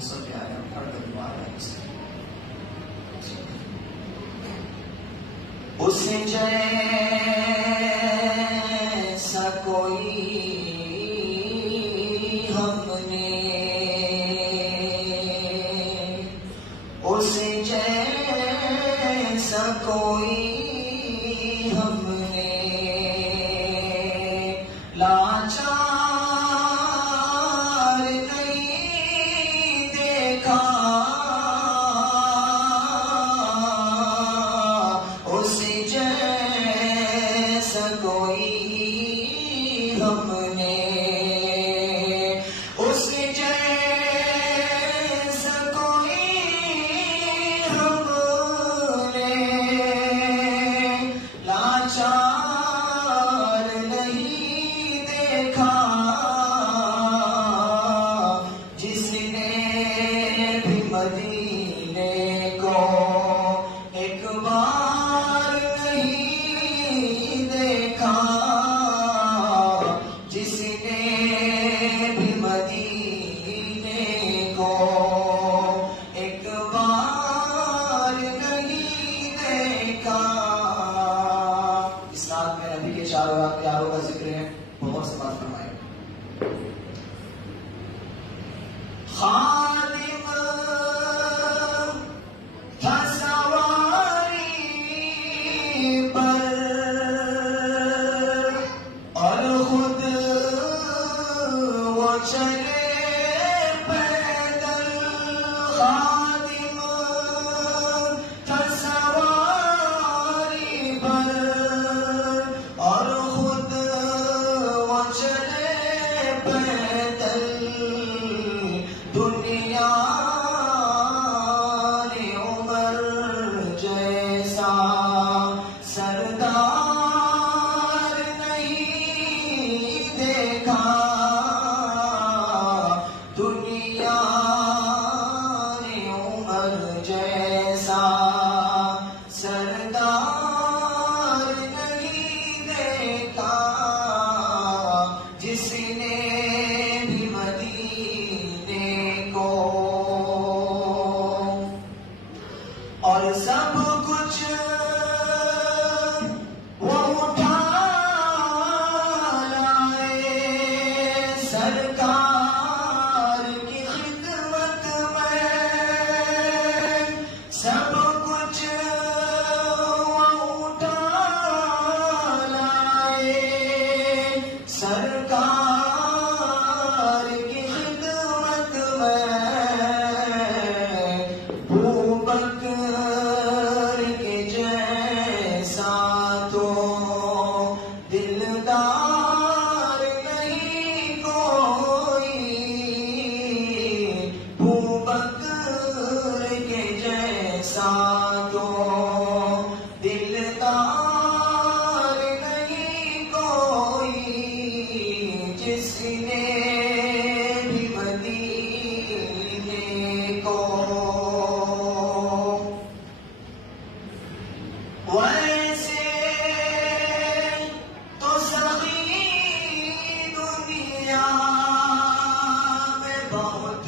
सब आया हर परिवार है उसे जैसा कोई हमने उसे जैसा कोई हमने लाचार नहीं देखा उसे जैसा कोई हमने उसे जैसा कोई हमने लाचार नहीं देखा जिसने भी मदीने को एक बार नहीं देखा जिसने भी मदीने को एक बार नहीं देखा। इस रात में नबी के चारों प्यारों का जिक्र है, बहुत से बात फरमाए। खादिम था सवारी पर और खुद वो चले पैदल। खादिम था सवारी पर और खुद वो चले पैदल। दुनिया ने उमर जैसा सरदार नहीं देखा। दुनिया ने उमर जैसा सरदार नहीं देखा जिसने भी मदीने को और सब कुछ वो उठा लाए सरकार की खिदमत में। सब कुछ वो उठा लाए सरकार की खिदमत में। बकर के जैसा तो दिलदार नहीं कोई। बकर के जैसा तो दिलदार नहीं कोई जिसने भी मदीने को वैसे तो सभी दुनिया में बहुत